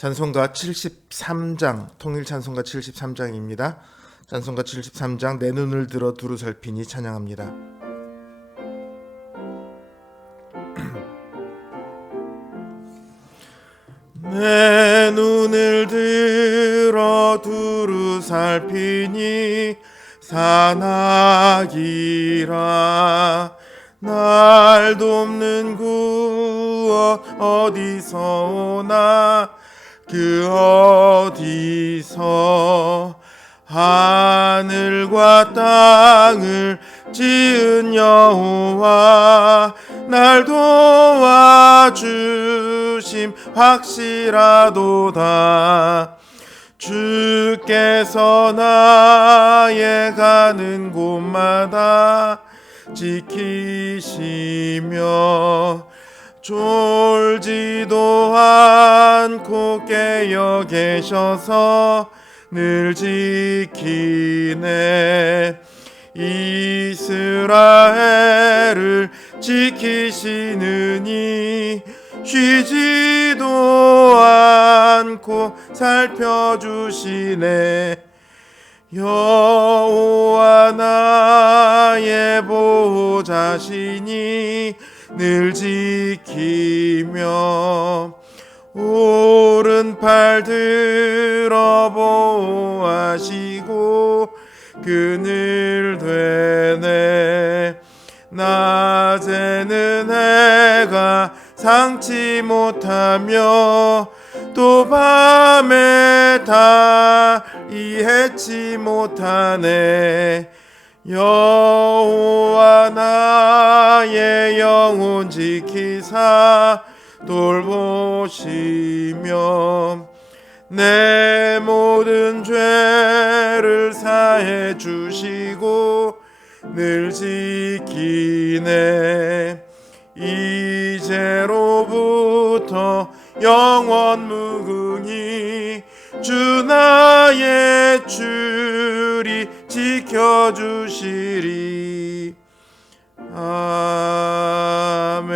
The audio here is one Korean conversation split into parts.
찬송가 73장, 통일 찬송가 73장입니다. 찬송가 73장, 내 눈을 들어 두루 살피니 찬양합니다. 내 눈을 들어 두루 살피니 산악이라. 날 돕는 구원 어디서 오나. 그 어디서 하늘과 땅을 지은 여호와. 날 도와주심 확실하도다. 주께서 나의 가는 곳마다 지키시며 졸지도 않고 깨어 계셔서 늘 지키네. 이스라엘을 지키시느니 쉬지도 않고 살펴주시네. 여호와 나의 보호자시니 늘 지키며 오른팔 들어 보호하시고 그늘 되네. 낮에는 해가 상치 못하며 또 밤에 달이 해치 못하네. 여호와 나의 영혼 지키사 돌보시며 내 모든 죄를 사해 주시고 늘 지키네. 이제로부터 영원 무궁히 주 나의 주리 지켜주시리. 아멘.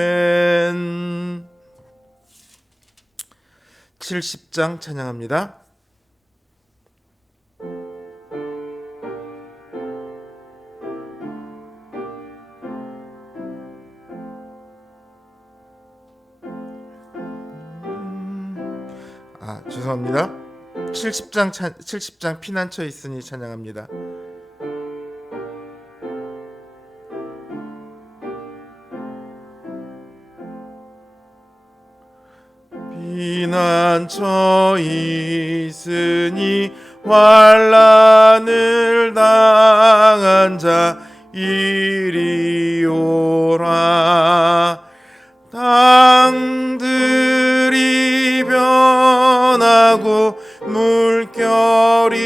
70장 찬양합니다. 죄송합니다. 70장 피난처에 있으니 찬양합니다. 피난처 있으니 환난을 당한 자 이리 오라. 땅들이 변하고 물결이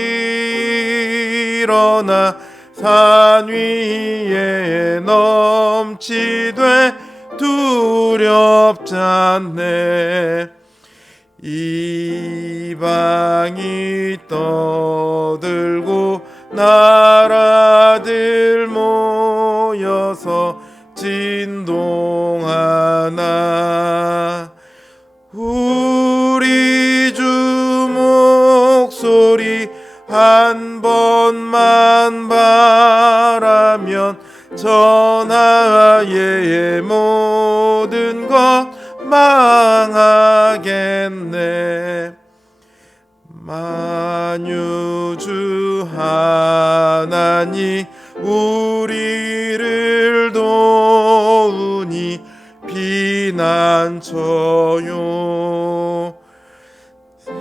일어나 산 위에 넘치되 두렵지 않네. 이방이 떠들고 나라들 모여서 진동하나. 우리 주 목소리 한 번만 바라면 전하의 모든 것 망하겠네. 만유주 하나님 우리를 도우니 피난처요.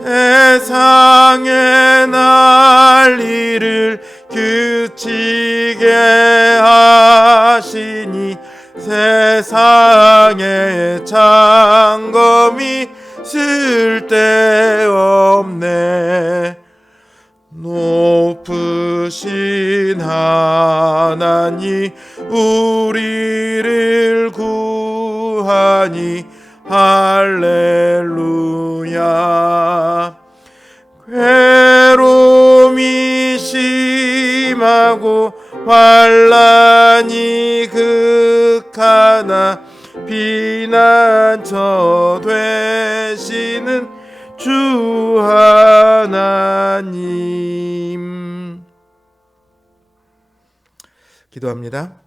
세상의 난리를 그치게 하시니 세상의 장검이 쓸데없네. 높으신 하나님 우리를 구하니 할렐루야. 괴로움이 심하고 환난이 극하나 피난처 되시는 주 주 하나님. 기도합니다.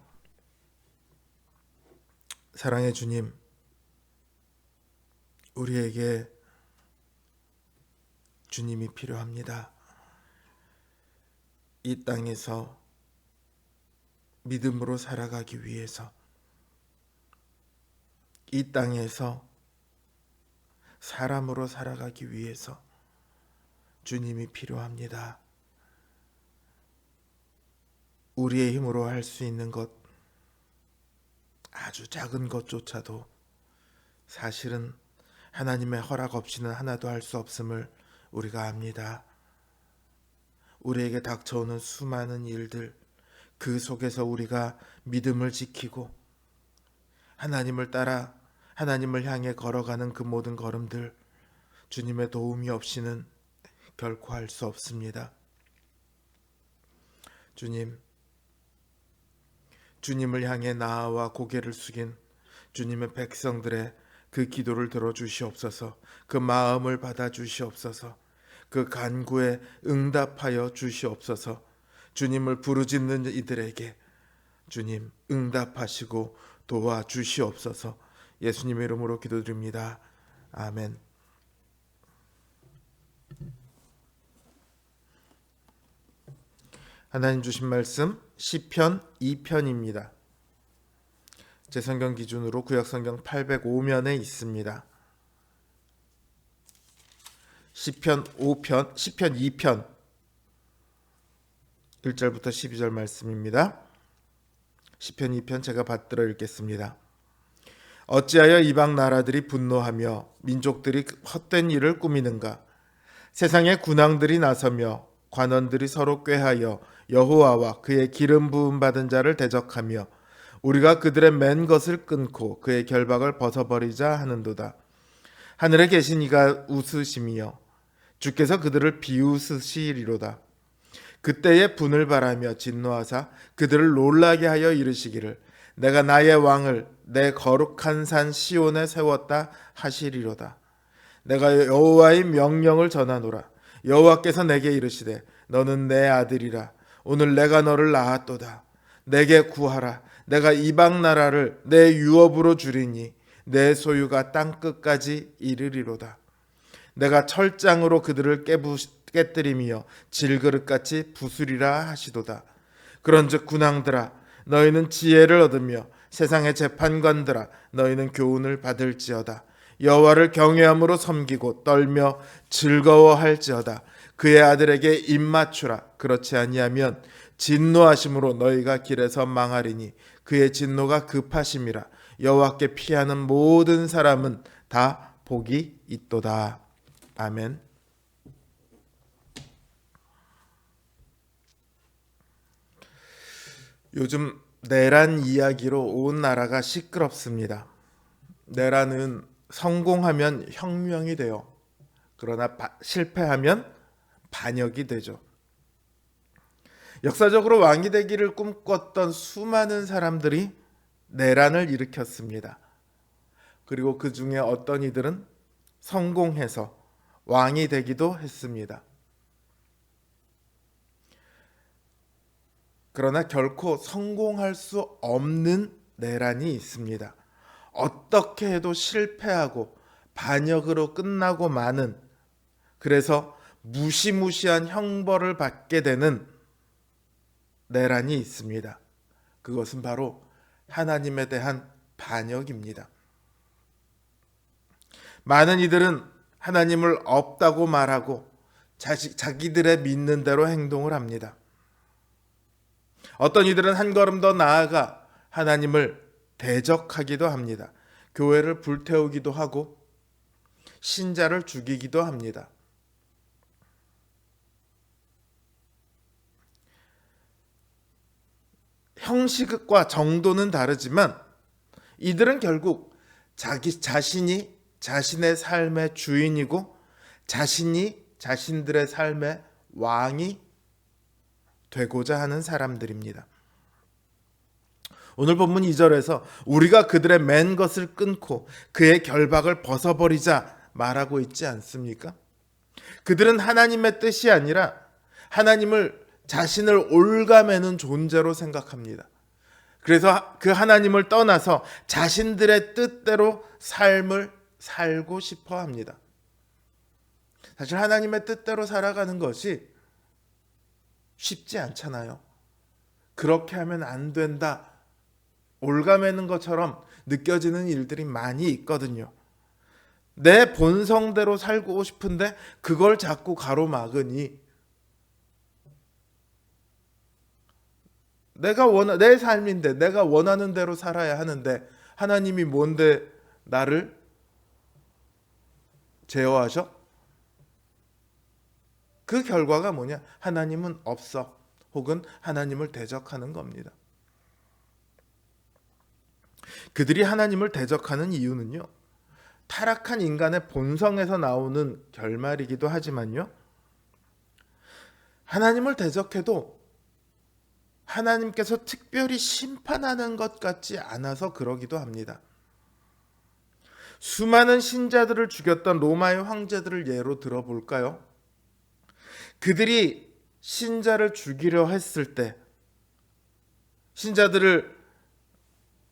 사랑의 주님, 우리에게 주님이 필요합니다. 이 땅에서 믿음으로 살아가기 위해서, 이 땅에서 사람으로 살아가기 위해서 주님이 필요합니다. 우리의 힘으로 할 수 있는 것, 아주 작은 것조차도 사실은 하나님의 허락 없이는 하나도 할 수 없음을 우리가 압니다. 우리에게 닥쳐오는 수많은 일들, 그 속에서 우리가 믿음을 지키고 하나님을 따라 하나님을 향해 걸어가는 그 모든 걸음들, 주님의 도움이 없이는 결코 할 수 없습니다. 주님을 향해 나아와 고개를 숙인 주님의 백성들의 그 기도를 들어주시옵소서. 그 마음을 받아주시옵소서. 그 간구에 응답하여 주시옵소서. 주님을 부르짖는 이들에게 주님 응답하시고 도와주시옵소서. 예수님의 이름으로 기도드립니다. 아멘. 하나님 주신 말씀 시편 2편입니다. 제 성경 기준으로 구약성경 805면에 있습니다. 시편 2편 1절부터 12절 말씀입니다. 시편 2편 제가 받들어 읽겠습니다. 어찌하여 이방 나라들이 분노하며 민족들이 헛된 일을 꾸미는가? 세상의 군왕들이 나서며 관원들이 서로 꾀하여 여호와와 그의 기름 부음 받은 자를 대적하며 우리가 그들의 맨 것을 끊고 그의 결박을 벗어버리자 하는도다. 하늘에 계신 이가 웃으시며 주께서 그들을 비웃으시리로다. 그때에 분을 바라며 진노하사 그들을 놀라게 하여 이르시기를 내가 나의 왕을 내 거룩한 산 시온에 세웠다 하시리로다. 내가 여호와의 명령을 전하노라. 여호와께서 내게 이르시되 너는 내 아들이라. 오늘 내가 너를 낳았도다. 내게 구하라. 내가 이방 나라를 내 유업으로 주리니 내 소유가 땅 끝까지 이르리로다. 내가 철장으로 그들을 깨뜨리며 질그릇같이 부수리라 하시도다. 그런즉 군왕들아 너희는 지혜를 얻으며 세상의 재판관들아 너희는 교훈을 받을지어다. 여호와를 경외함으로 섬기고 떨며 즐거워할지어다. 그의 아들에게 입맞추라. 그렇지 아니하면 진노하심으로 너희가 길에서 망하리니 그의 진노가 급하심이라. 여호와께 피하는 모든 사람은 다 복이 있도다. 아멘. 요즘 내란 이야기로 온 나라가 시끄럽습니다. 내란은 성공하면 혁명이 돼요. 그러나 실패하면 반역이 되죠. 역사적으로 왕이 되기를 꿈꿨던 수많은 사람들이 내란을 일으켰습니다. 그리고 그 중에 어떤 이들은 성공해서 왕이 되기도 했습니다. 그러나 결코 성공할 수 없는 내란이 있습니다. 어떻게 해도 실패하고 반역으로 끝나고 마는, 그래서 무시무시한 형벌을 받게 되는 내란이 있습니다. 그것은 바로 하나님에 대한 반역입니다. 많은 이들은 하나님을 없다고 말하고 자기들의 믿는 대로 행동을 합니다. 어떤 이들은 한 걸음 더 나아가 하나님을 대적하기도 합니다. 교회를 불태우기도 하고 신자를 죽이기도 합니다. 형식과 정도는 다르지만 이들은 결국 자신이 자신의 삶의 주인이고 자신이 자신들의 삶의 왕이 되고자 하는 사람들입니다. 오늘 본문 2절에서 우리가 그들의 맨 것을 끊고 그의 결박을 벗어버리자 말하고 있지 않습니까? 그들은 하나님의 뜻이 아니라 하나님을 자신을 올가매는 존재로 생각합니다. 그래서 그 하나님을 떠나서 자신들의 뜻대로 삶을 살고 싶어 합니다. 사실 하나님의 뜻대로 살아가는 것이 쉽지 않잖아요. 그렇게 하면 안 된다, 올가매는 것처럼 느껴지는 일들이 많이 있거든요. 내 본성대로 살고 싶은데 그걸 자꾸 가로막으니 내 삶인데 내가 원하는 대로 살아야 하는데 하나님이 뭔데 나를 제어하셔? 그 결과가 뭐냐? 하나님은 없어. 혹은 하나님을 대적하는 겁니다. 그들이 하나님을 대적하는 이유는요, 타락한 인간의 본성에서 나오는 결말이기도 하지만요, 하나님을 대적해도 하나님께서 특별히 심판하는 것 같지 않아서 그러기도 합니다. 수많은 신자들을 죽였던 로마의 황제들을 예로 들어볼까요? 그들이 신자를 죽이려 했을 때 신자들을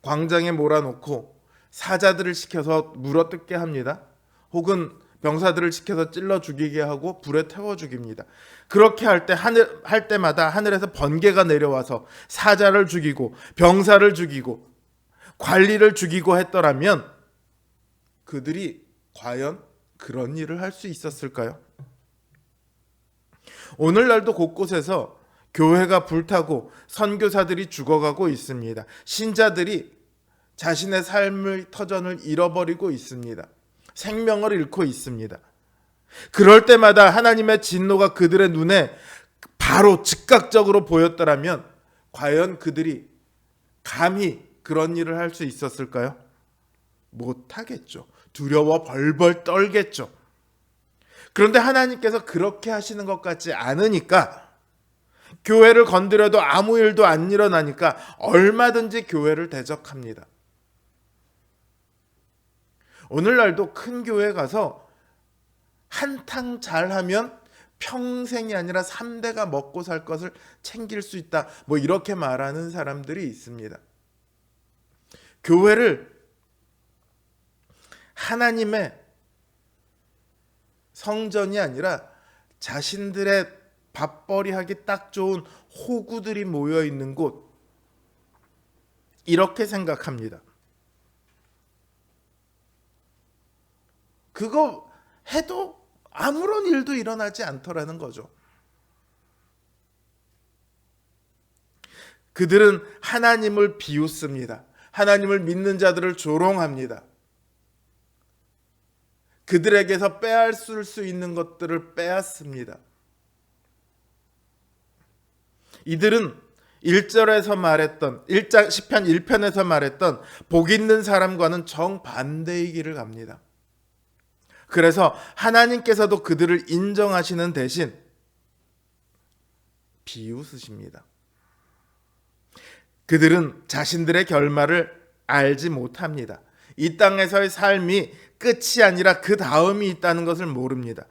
광장에 몰아놓고 사자들을 시켜서 물어뜯게 합니다. 혹은 병사들을 시켜서 찔러 죽이게 하고 불에 태워 죽입니다. 그렇게 할 때마다 하늘에서 번개가 내려와서 사자를 죽이고 병사를 죽이고 관리를 죽이고 했더라면 그들이 과연 그런 일을 할 수 있었을까요? 오늘날도 곳곳에서 교회가 불타고 선교사들이 죽어가고 있습니다. 신자들이 자신의 삶의 터전을 잃어버리고 있습니다. 생명을 잃고 있습니다. 그럴 때마다 하나님의 진노가 그들의 눈에 바로 즉각적으로 보였더라면 과연 그들이 감히 그런 일을 할 수 있었을까요? 못하겠죠. 두려워 벌벌 떨겠죠. 그런데 하나님께서 그렇게 하시는 것 같지 않으니까, 교회를 건드려도 아무 일도 안 일어나니까 얼마든지 교회를 대적합니다. 오늘날도 큰 교회 가서 한탕 잘하면 평생이 아니라 3대가 먹고 살 것을 챙길 수 있다, 뭐 이렇게 말하는 사람들이 있습니다. 교회를 하나님의 성전이 아니라 자신들의 밥벌이하기 딱 좋은 호구들이 모여 있는 곳, 이렇게 생각합니다. 그거 해도 아무런 일도 일어나지 않더라는 거죠. 그들은 하나님을 비웃습니다. 하나님을 믿는 자들을 조롱합니다. 그들에게서 빼앗을 수 있는 것들을 빼앗습니다. 이들은 1절에서 말했던 시편 1편에서 말했던 복 있는 사람과는 정반대의 길을 갑니다. 그래서 하나님께서도 그들을 인정하시는 대신 비웃으십니다. 그들은 자신들의 결말을 알지 못합니다. 이 땅에서의 삶이 끝이 아니라 그 다음이 있다는 것을 모릅니다.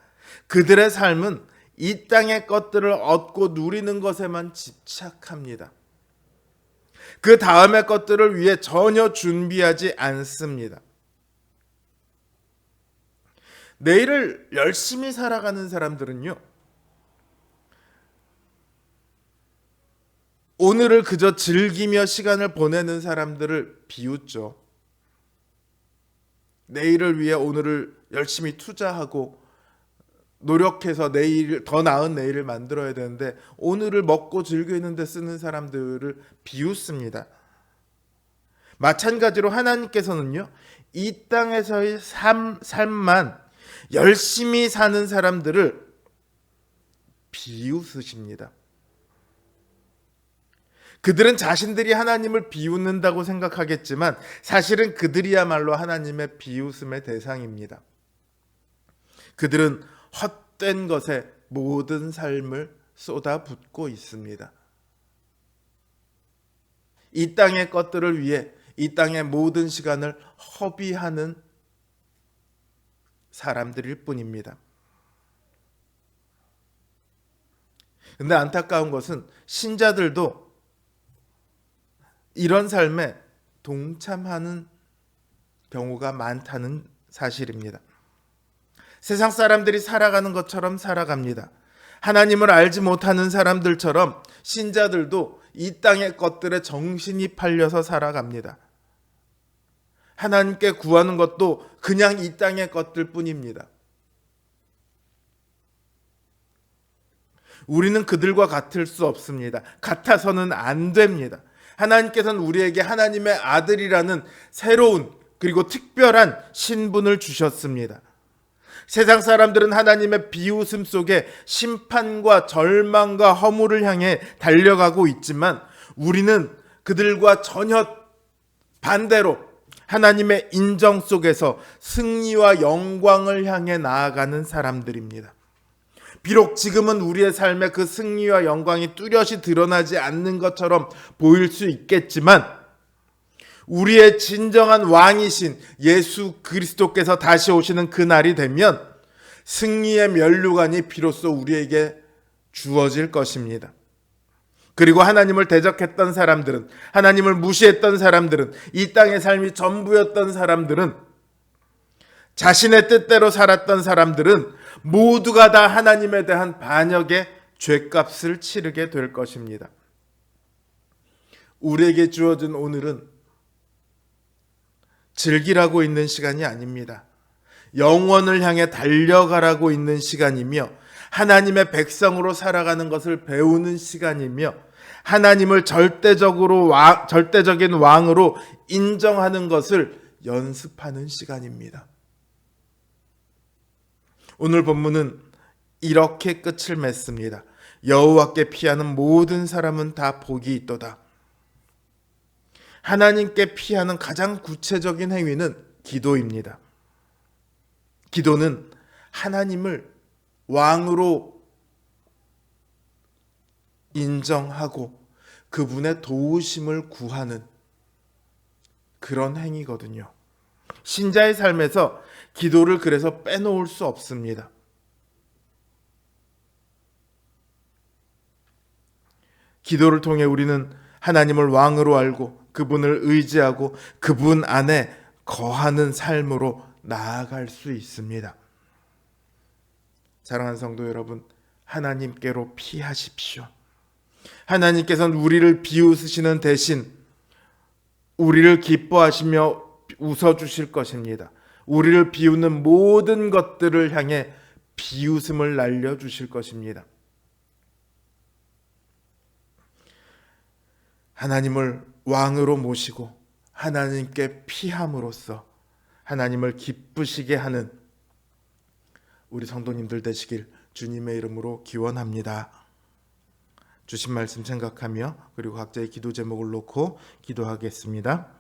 그들의 삶은 이 땅의 것들을 얻고 누리는 것에만 집착합니다. 그 다음의 것들을 위해 전혀 준비하지 않습니다. 내일을 열심히 살아가는 사람들은요, 오늘을 그저 즐기며 시간을 보내는 사람들을 비웃죠. 내일을 위해 오늘을 열심히 투자하고 노력해서 더 나은 내일을 만들어야 되는데 오늘을 먹고 즐기는 데 쓰는 사람들을 비웃습니다. 마찬가지로 하나님께서는요, 이 땅에서의 삶만 열심히 사는 사람들을 비웃으십니다. 그들은 자신들이 하나님을 비웃는다고 생각하겠지만 사실은 그들이야말로 하나님의 비웃음의 대상입니다. 그들은 헛된 것에 모든 삶을 쏟아붓고 있습니다. 이 땅의 것들을 위해 이 땅의 모든 시간을 허비하는 사람들일 뿐입니다. 근데 안타까운 것은 신자들도 이런 삶에 동참하는 경우가 많다는 사실입니다. 세상 사람들이 살아가는 것처럼 살아갑니다. 하나님을 알지 못하는 사람들처럼 신자들도 이 땅의 것들에 정신이 팔려서 살아갑니다. 하나님께 구하는 것도 그냥 이 땅의 것들 뿐입니다. 우리는 그들과 같을 수 없습니다. 같아서는 안 됩니다. 하나님께서는 우리에게 하나님의 아들이라는 새로운 그리고 특별한 신분을 주셨습니다. 세상 사람들은 하나님의 비웃음 속에 심판과 절망과 허물을 향해 달려가고 있지만 우리는 그들과 전혀 반대로 하나님의 인정 속에서 승리와 영광을 향해 나아가는 사람들입니다. 비록 지금은 우리의 삶에 그 승리와 영광이 뚜렷이 드러나지 않는 것처럼 보일 수 있겠지만 우리의 진정한 왕이신 예수 그리스도께서 다시 오시는 그날이 되면 승리의 면류관이 비로소 우리에게 주어질 것입니다. 그리고 하나님을 대적했던 사람들은, 하나님을 무시했던 사람들은, 이 땅의 삶이 전부였던 사람들은, 자신의 뜻대로 살았던 사람들은 모두가 다 하나님에 대한 반역의 죗값을 치르게 될 것입니다. 우리에게 주어진 오늘은 즐기라고 있는 시간이 아닙니다. 영원을 향해 달려가라고 있는 시간이며 하나님의 백성으로 살아가는 것을 배우는 시간이며 하나님을 절대적인 왕으로 인정하는 것을 연습하는 시간입니다. 오늘 본문은 이렇게 끝을 맺습니다. 여호와께 피하는 모든 사람은 다 복이 있도다. 하나님께 피하는 가장 구체적인 행위는 기도입니다. 기도는 하나님을 왕으로 인정하고 그분의 도우심을 구하는 그런 행위거든요. 신자의 삶에서 기도를 그래서 빼놓을 수 없습니다. 기도를 통해 우리는 하나님을 왕으로 알고 그분을 의지하고 그분 안에 거하는 삶으로 나아갈 수 있습니다. 사랑하는 성도 여러분, 하나님께로 피하십시오. 하나님께서는 우리를 비웃으시는 대신 우리를 기뻐하시며 웃어주실 것입니다. 우리를 비웃는 모든 것들을 향해 비웃음을 날려주실 것입니다. 하나님을 왕으로 모시고 하나님께 피함으로써 하나님을 기쁘시게 하는 우리 성도님들 되시길 주님의 이름으로 기원합니다. 주신 말씀 생각하며 그리고 각자의 기도 제목을 놓고 기도하겠습니다.